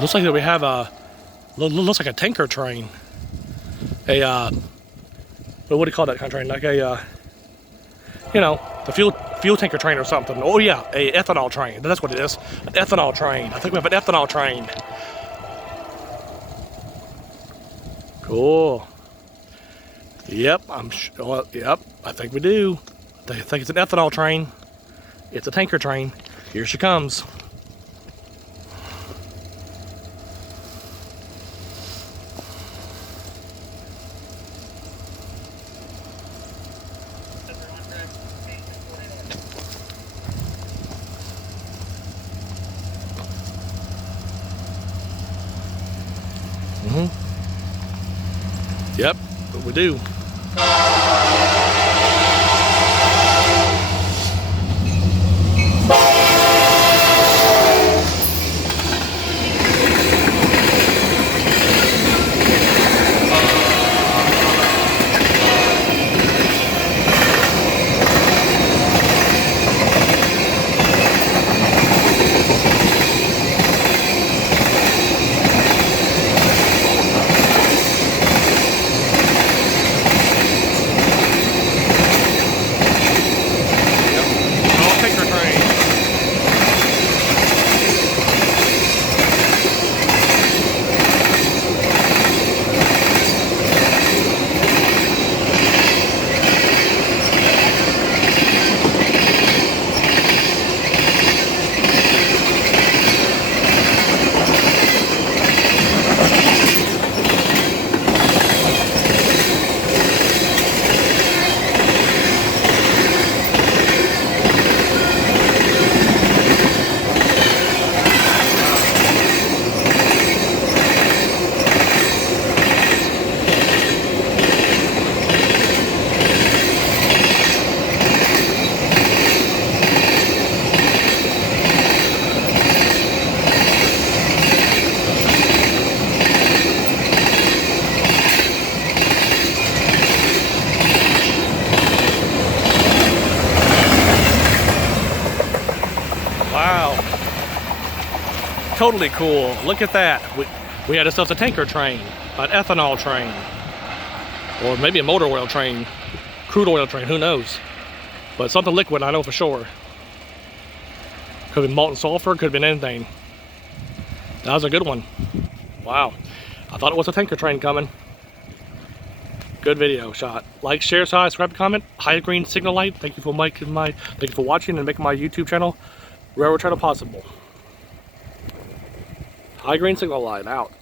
Looks like that we have a, looks like a tanker train. A, what do you call that kind of train? Like a, you know, the fuel tanker train or something. Oh yeah, a ethanol train. That's what it is. An ethanol train. I think we have an ethanol train. Cool. Yep, yep, I think we do. I think it's an ethanol train. It's a tanker train. Here she comes. Yep, but we do. Wow. Totally cool. Look at that. We had ourselves a tanker train, an ethanol train, or maybe a motor oil train, crude oil train, who knows. But something liquid, I know for sure. Could have been molten sulfur, could have been anything. That was a good one. Wow. I thought it was a tanker train coming. Good video shot. Like, share, subscribe, comment. High green signal light. Thank you for watching and making my YouTube channel railroad channel possible. High green signal light out.